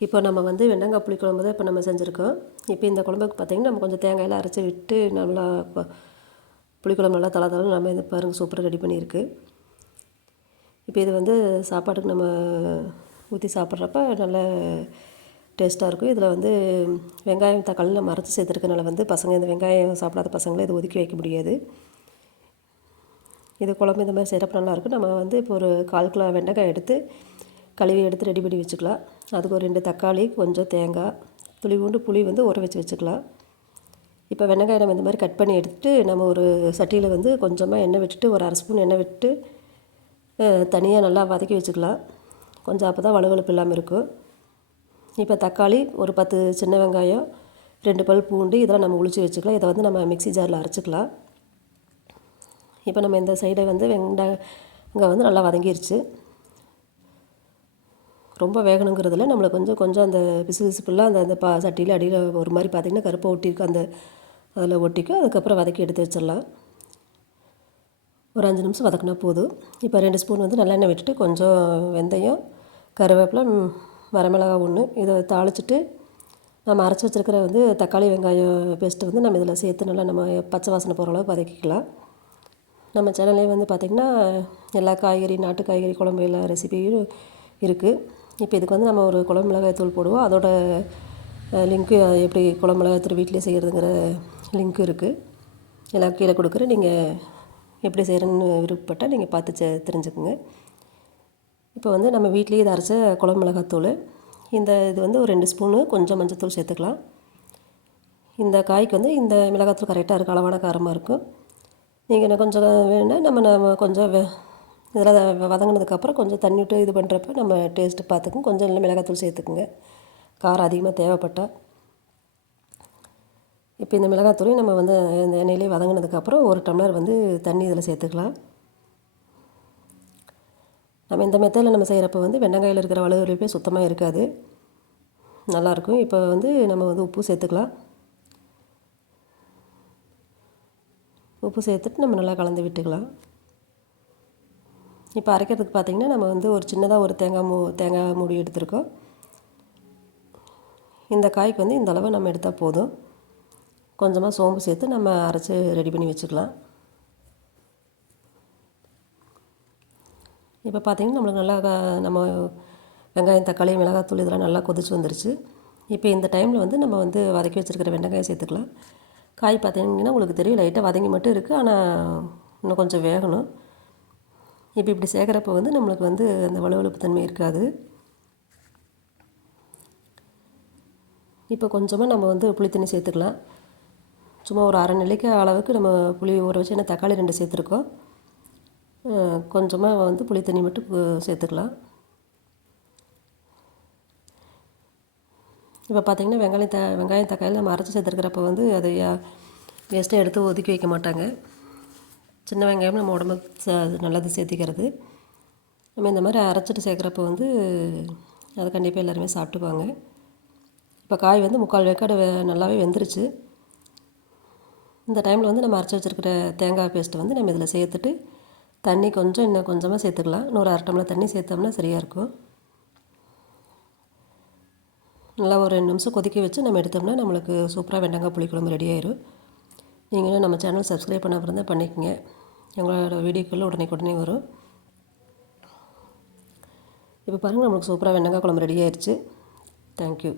இப்போ நம்ம வந்து வெண்டங்காய் புளிக்குழம்பு தான் இப்போ நம்ம செஞ்சுருக்கோம். இப்போ இந்த குழம்புக்கு பார்த்திங்கன்னா நம்ம கொஞ்சம் தேங்காயெல்லாம் அரைச்சி விட்டு நல்லா ப- புளிக்குழம்பு நல்லா தலை தலை நம்ம இது பாருங்கள் சூப்பராக ரெடி பண்ணியிருக்கு. இப்போ இது வந்து சாப்பாட்டுக்கு நம்ம ஊற்றி சாப்பிட்றப்ப நல்ல டேஸ்ட்டாக இருக்கும். இதில் வந்து வெங்காயம் தக்காளி மறைச்சி சேர்த்துருக்கனால வந்து பசங்க இந்த வெங்காயம் சாப்பிடாத பசங்களை இது ஒதுக்கி வைக்க முடியாது. இது குழம்பு இந்த மாதிரி செய்கிறப்ப நல்லாயிருக்கும் நம்ம வந்து இப்போ ஒரு கால் கிலோ வெண்டைக்காய் எடுத்து கழுவி எடுத்து ரெடி பண்ணி வச்சுக்கலாம். அதுக்கு ஒரு ரெண்டு தக்காளி கொஞ்சம் தேங்காய் துளி பூண்டு புளி வந்து ஊற வச்சு வச்சுக்கலாம். இப்போ வெண்டைக்காய் நம்ம இந்த மாதிரி கட் பண்ணி எடுத்துகிட்டு நம்ம ஒரு சட்டியில் வந்து கொஞ்சமாக எண்ணெய் விட்டுட்டு ஒரு அரை ஸ்பூன் எண்ணெய் விட்டு தனியாக நல்லா வதக்கி வச்சுக்கலாம். கொஞ்சம் அப்போ தான் வலுவலுப்பு இல்லாமல் இருக்கும். இப்போ தக்காளி ஒரு பத்து சின்ன வெங்காயம் ரெண்டு பல் பூண்டு இதெல்லாம் நம்ம உளிச்சு வச்சுக்கலாம். இதை வந்து நம்ம மிக்ஸி ஜாரில் அரைச்சிக்கலாம். இப்போ நம்ம இந்த சைடை வந்து வெங்காயம் வந்து நல்லா வதங்கிருச்சு. ரொம்ப வேகணுங்கிறதுல நம்மளுக்கு கொஞ்சம் கொஞ்சம் அந்த பிசு பிசுப்புலாம் அந்த அந்த பா சட்டியில் அடியில் ஒரு மாதிரி பார்த்திங்கன்னா கருப்பை ஒட்டியிருக்கும் அந்த அதில் ஒட்டிக்கும். அதுக்கப்புறம் வதக்கி எடுத்து வச்சிடலாம். ஒரு அஞ்சு நிமிஷம் வதக்கினா போதும். இப்போ ரெண்டு ஸ்பூன் வந்து நல்லெண்ணெய் விட்டுட்டு கொஞ்சம் வெந்தயம் கருவேப்பிலை வரமிளகா ஒன்று இதை தாளிச்சிட்டு நம்ம அரைச்சி வச்சிருக்கிற வந்து தக்காளி வெங்காயம் பேஸ்ட்டு வந்து நம்ம இதில் சேர்த்து நல்லா நம்ம பச்சை வாசனை போகிற அளவு வதக்கிக்கலாம். நம்ம சேனல்லே வந்து பார்த்திங்கன்னா எல்லா காய்கறி நாட்டு காய்கறி குழம்பு எல்லா ரெசிபியும் இருக்குது இப்போ இதுக்கு வந்து நம்ம ஒரு குழம்பு மிளகாய் தூள் போடுவோம். அதோட லிங்க்கு எப்படி குழம்பு மிளகாய் தூள் வீட்டிலே செய்கிறதுங்கிற லிங்க்கு இருக்குது எல்லாம் கீழே கொடுக்குறேன். நீங்கள் எப்படி செய்கிறேன்னு விருப்பப்பட்டால் நீங்கள் பார்த்து செ- தெரிஞ்சுக்குங்க. இப்போ வந்து நம்ம வீட்லேயே இதை அரைச்ச குழம்பு மிளகாத்தூள் இந்த இது வந்து ஒரு ரெண்டு ஸ்பூனு கொஞ்சம் மஞ்சத்தூள் சேர்த்துக்கலாம். இந்த காய்க்கு வந்து இந்த மிளகாத்தூள் கரெக்டாக இருக்கும் அளவான காரமாக இருக்கும். நீங்கள் இன்னும் கொஞ்சம் வேணும்னா நம்ம நம்ம கொஞ்சம் இதெல்லாம் இதில் வதங்கினதுக்கப்புறம் கொஞ்சம் தண்ணி விட்டு இது பண்ணுறப்ப நம்ம டேஸ்ட்டு பார்த்துக்கும். கொஞ்சம் இல்லை மிளகாத்தூள் சேர்த்துக்குங்க. காரம் அதிகமாக தேவைப்பட்டால் இப்போ இந்த மிளகாத்தூளையும் நம்ம வந்து இந்த எண்ணெயிலே வதங்கினதுக்கப்புறம் ஒரு டம்ளர் வந்து தண்ணி இதில் சேர்த்துக்கலாம். நம்ம இந்த மெத்தடில் நம்ம செய்கிறப்ப வந்து வெண்டங்காயில் இருக்கிற வலுவலுப்பே சுத்தமாக இருக்காது. நல்லாயிருக்கும் இப்போ வந்து நம்ம வந்து உப்பு சேர்த்துக்கலாம். உப்பு சேர்த்துட்டு நம்ம நல்லா கலந்து விட்டுக்கலாம். இப்போ அரைக்கிறதுக்கு பார்த்திங்கன்னா நம்ம வந்து ஒரு சின்னதாக ஒரு தேங்காய் மூ தேங்காய் மூடி எடுத்திருக்கோம். இந்த காய்க்கு வந்து இந்த அளவு நம்ம எடுத்தால் போதும். கொஞ்சமாக சோம்பு சேர்த்து நம்ம அரைச்சி ரெடி பண்ணி வச்சுக்கலாம். இப்போ பார்த்திங்கன்னா நம்மளுக்கு நல்லா நம்ம வெங்காயம் தக்காளி மிளகாத்தூள் இதெல்லாம் நல்லா கொதிச்சு வந்துருச்சு. இப்போ இந்த டைமில் வந்து நம்ம வந்து வதக்கி வச்சுருக்கிற வெண்டைக்காயை சேர்த்துக்கலாம். காய் பார்த்தீங்கன்னா உங்களுக்கு தெரியும் லைட்டாக வதங்கி மட்டும் இருக்குது ஆனால் இன்னும் கொஞ்சம் வேகணும். இப்போ இப்படி சேர்க்குறப்ப வந்து நம்மளுக்கு வந்து அந்த வலுவலுப்பு தன்மை இருக்காது. இப்போ கொஞ்சமாக நம்ம வந்து புளி தண்ணி சேர்த்துக்கலாம். சும்மா ஒரு அரை நிலைக்கு அளவுக்கு நம்ம புளி ஊற வச்சு என்ன தக்காளி ரெண்டு சேர்த்துருக்கோம். கொஞ்சமாக வந்து புளி தண்ணி மட்டும் சேர்த்துக்கலாம். இப்போ பார்த்தீங்கன்னா வெங்காயம் த வெங்காயம் தக்காளி நம்ம அரைச்சி சேர்த்துருக்கிறப்ப வந்து அதை வேஸ்ட்டாக எடுத்து ஒதுக்கி வைக்க மாட்டாங்க. சின்ன வெங்காயம் நம்ம உடம்புக்கு ச- நல்லது சேர்த்திக்கிறது. நம்ம இந்த மாதிரி அரைச்சிட்டு சேர்க்குறப்ப வந்து அதை கண்டிப்பாக எல்லாருமே சாப்பிட்டுக்குவாங்க. இப்போ காய் வந்து முக்கால் வேக்காடு வெ- நல்லாவே வெந்துருச்சு. இந்த டைமில் வந்து நம்ம அரைச்சி வச்சுருக்கிற தேங்காய் பேஸ்ட்டை வந்து நம்ம இதில் சேர்த்துட்டு தண்ணி கொஞ்சம் இன்னும் கொஞ்சமாக சேர்த்துக்கலாம். இன்னொரு அரை டம்ளர் தண்ணி சேர்த்தோம்னா சரியாக இருக்கும். நல்லா ஒரு ரெண்டு நிமிஷம் கொதிக்க வச்சு நம்ம எடுத்தோம்னா நம்மளுக்கு சூப்பராக வெண்டங்காய் புளிக்குழம்பு ரெடி ஆயிரும். நீங்களும் நம்ம சேனல் சப்ஸ்கிரைப் பண்ண இருந்தால் பண்ணிக்கோங்க. எங்களோட வீடியோக்கள் உடனே உடனே வரும். இப்போ பாருங்கள் நம்மளுக்கு சூப்பராக வெண்டங்காய் குழம்பு ரெடி ஆயிடுச்சு தேங்க்யூ